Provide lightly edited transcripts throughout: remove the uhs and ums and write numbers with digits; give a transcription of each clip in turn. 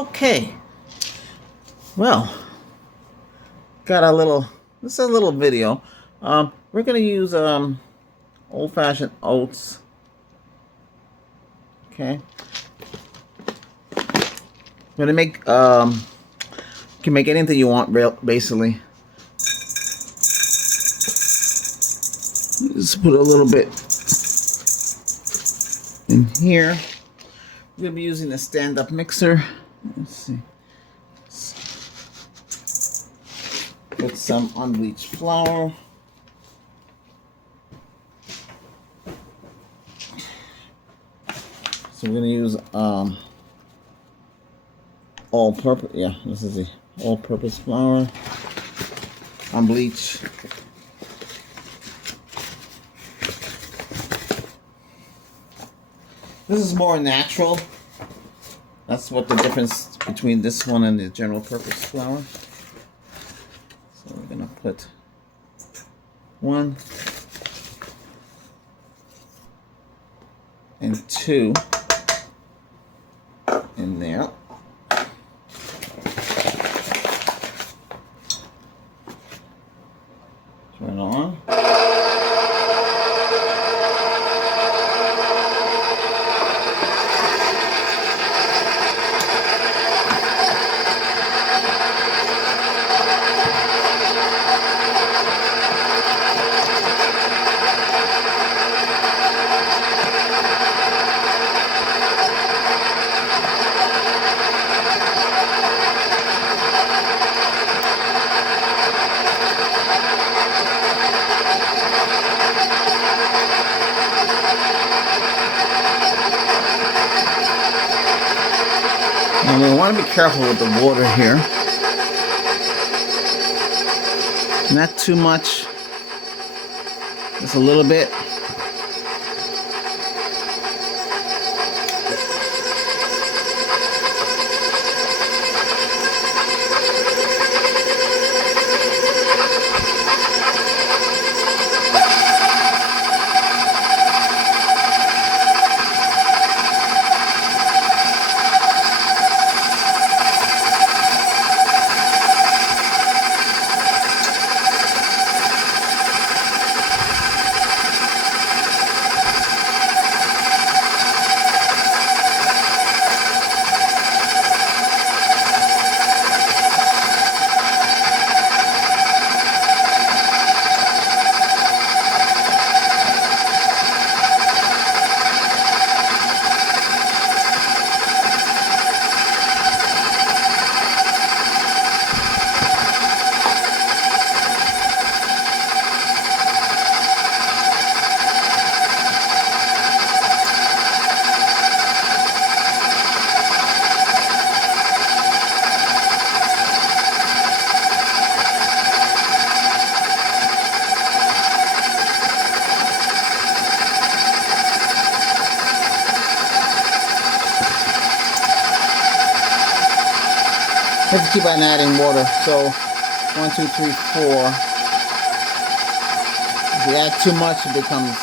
Okay, well, got a little. This is a little video. We're gonna use old-fashioned oats. Okay, we're gonna make you can make anything you want, basically. Just put a little bit in here. We're gonna be using a stand-up mixer. Let's see. Put some unbleached flour. So we're gonna use all-purpose. Yeah, this is the all-purpose flour, unbleached. This is more natural. That's what the difference between this one and the general purpose flour. So we're gonna put one and two in there. Turn it on. And we want to be careful with the water here. Not too much. Just a little bit. You have to keep on adding water. So 1, 2, 3, 4. If you add too much, it becomes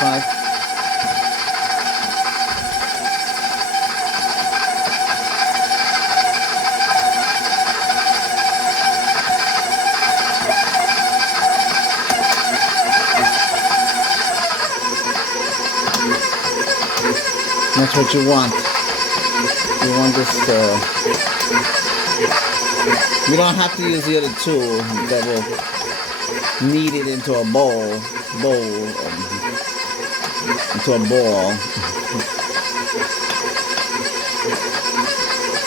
5. That's what you want. You want this you don't have to use the other tool that will knead it into a into a ball.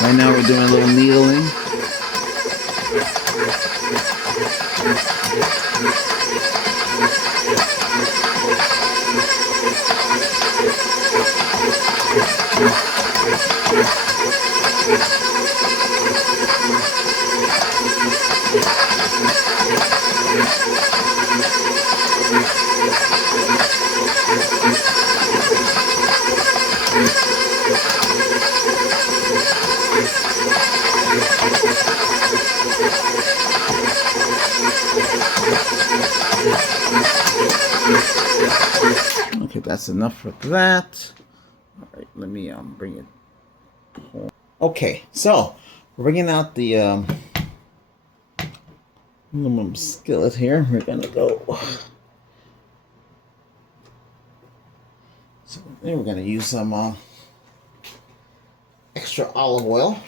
Right now we're doing a little needling. Okay, that's enough for that. All right, let me bring it. Okay, so we're bringing out the aluminum skillet here. We're gonna go. So then we're gonna use some extra olive oil.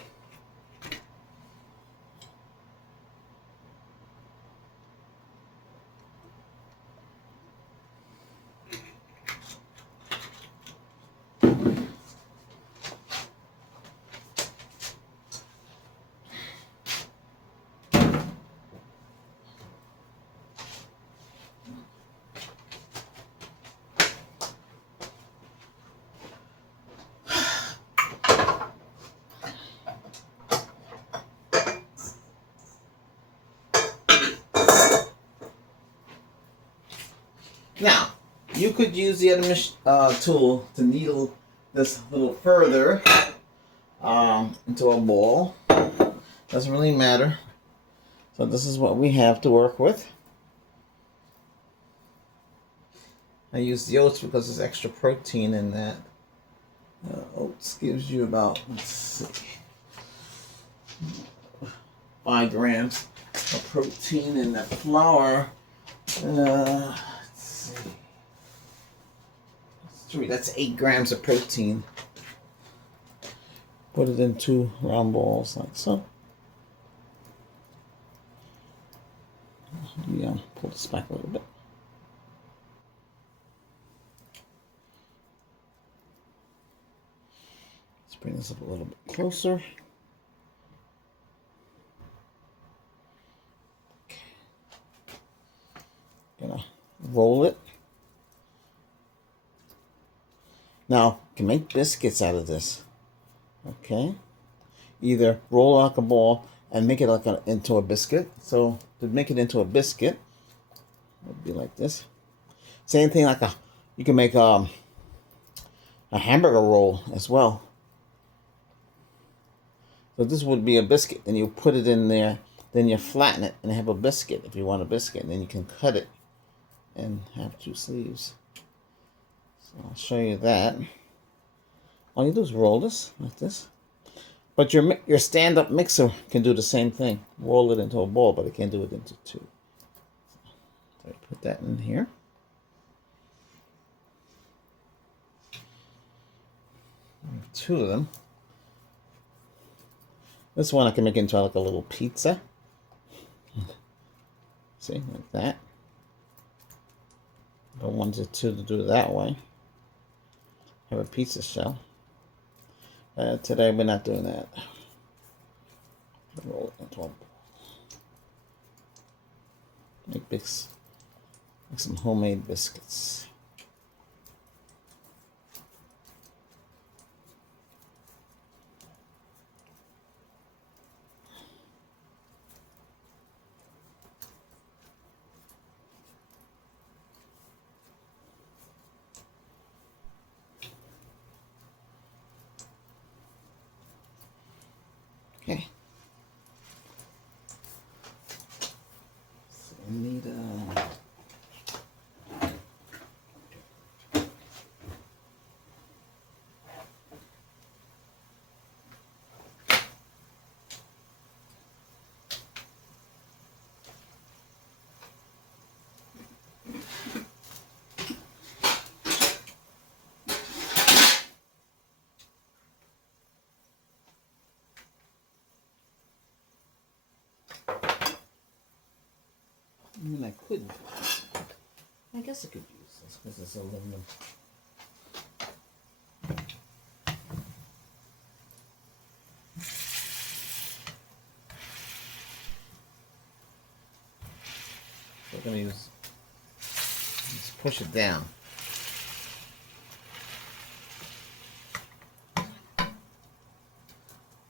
Now, you could use the other tool to needle this a little further into a ball. Doesn't really matter. So this is what we have to work with. I use the oats because there's extra protein in that. Oats gives you about, let's see, 5 grams of protein in that flour. Let's see. That's 8 grams of protein. Put it in 2 round balls like so. Yeah, pull this back a little bit. Let's bring this up a little bit closer. Okay. Gonna roll it. Now, you can make biscuits out of this. Okay. Either roll like a ball and make it like into a biscuit. So to make it into a biscuit, it would be like this. Same thing like you can make a hamburger roll as well. So this would be a biscuit. Then you put it in there. Then you flatten it and have a biscuit if you want a biscuit. And then you can cut it and have 2 sleeves. So I'll show you that. All you do is roll this like this. But your stand-up mixer can do the same thing. Roll it into a ball, but it can do it into 2. So I put that in here. And 2 of them. This one I can make into like a little pizza. See, like that. I wanted to do it that way. Have a pizza shell. Today we're not doing that. Roll it into a ball. Make some homemade biscuits. Okay. So I need I mean, I could. I guess I could use this because it's aluminum. So we're going to just push it down.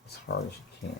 As hard as you can.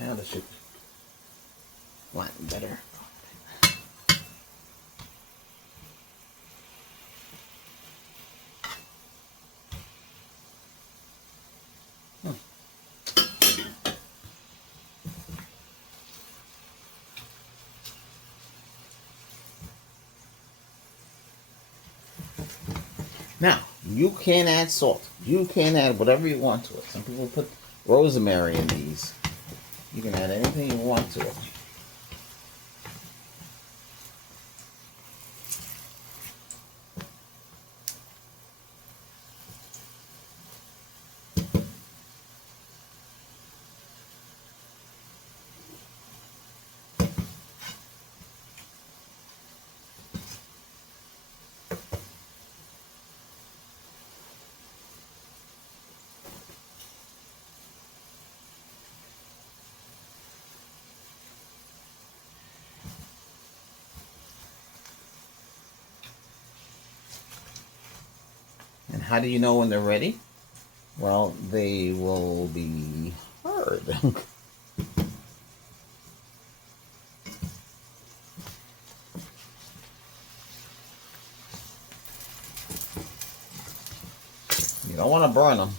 Now this should flatten better. Now, you can add salt. You can add whatever you want to it. Some people put rosemary in these. You can add anything you want to it. And how do you know when they're ready? Well, they will be hard. You don't want to burn them.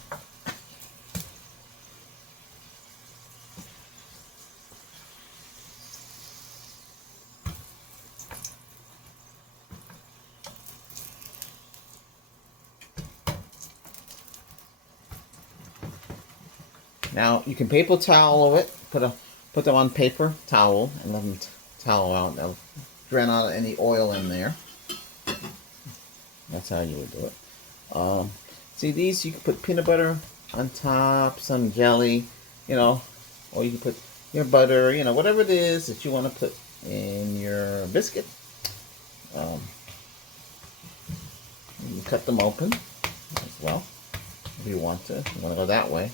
Now you can paper towel it. Put them on paper towel and let them towel out. They'll drain out any oil in there. That's how you would do it. See these? You can put peanut butter on top, some jelly, or you can put your butter, whatever it is that you want to put in your biscuit. You can cut them open as well if you want to. You want to go that way.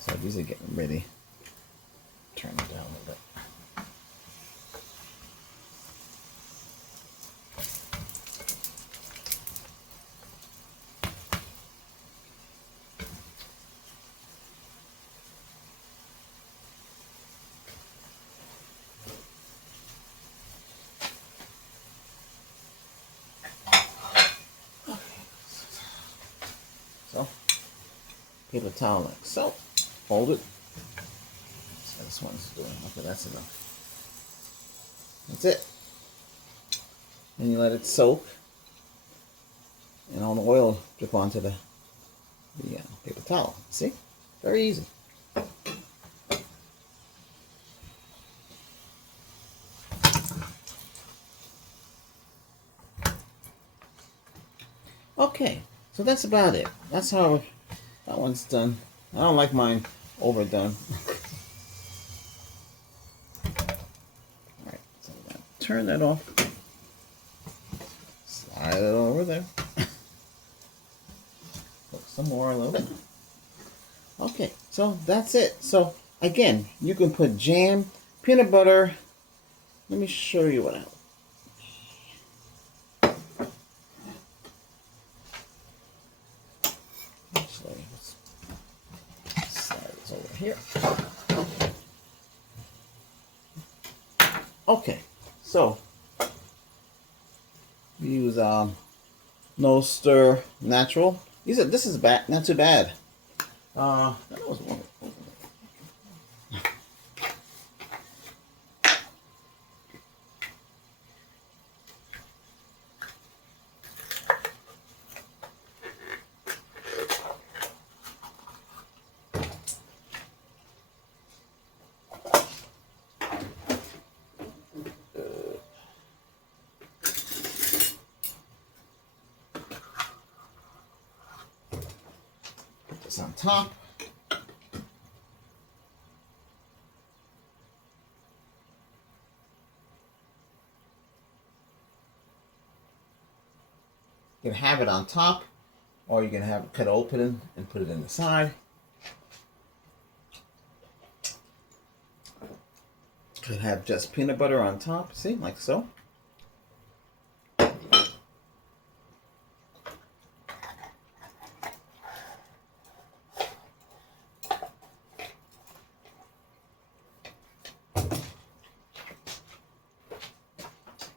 So these are getting ready. Turn it down a little bit. So, paper towel like so. Hold it. So this one's doing. Okay, that's enough. That's it. And you let it soak, and all the oil drip onto the paper towel. See? Very easy. Okay, so that's about it. That's how that one's done. I don't like mine overdone. Alright, so I'm going to turn that off. Slide it over there. Put some more a little bit. Okay, so that's it. So again, you can put jam, peanut butter. Let me show you what else. Actually, let's slide this over here. Okay, so we use no stir natural. This is bad, not too bad. That was one. Put this on top. You can have it on top, or you can have it cut open and put it in the side. Could have just peanut butter on top, see, like so.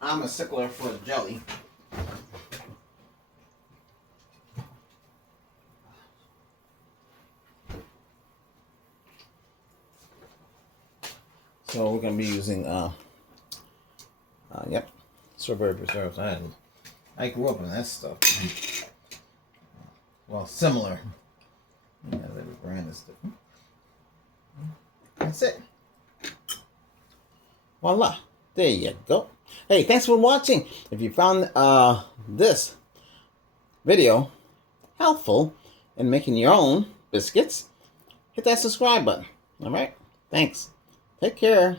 I'm a stickler for jelly. So we're gonna be using yep, strawberry preserves. I grew up in that stuff. Well, similar. Yeah, every brand is different. That's it. Voila. There you go. Hey, thanks for watching. If you found this video helpful in making your own biscuits, hit that subscribe button. All right? Thanks. Take care.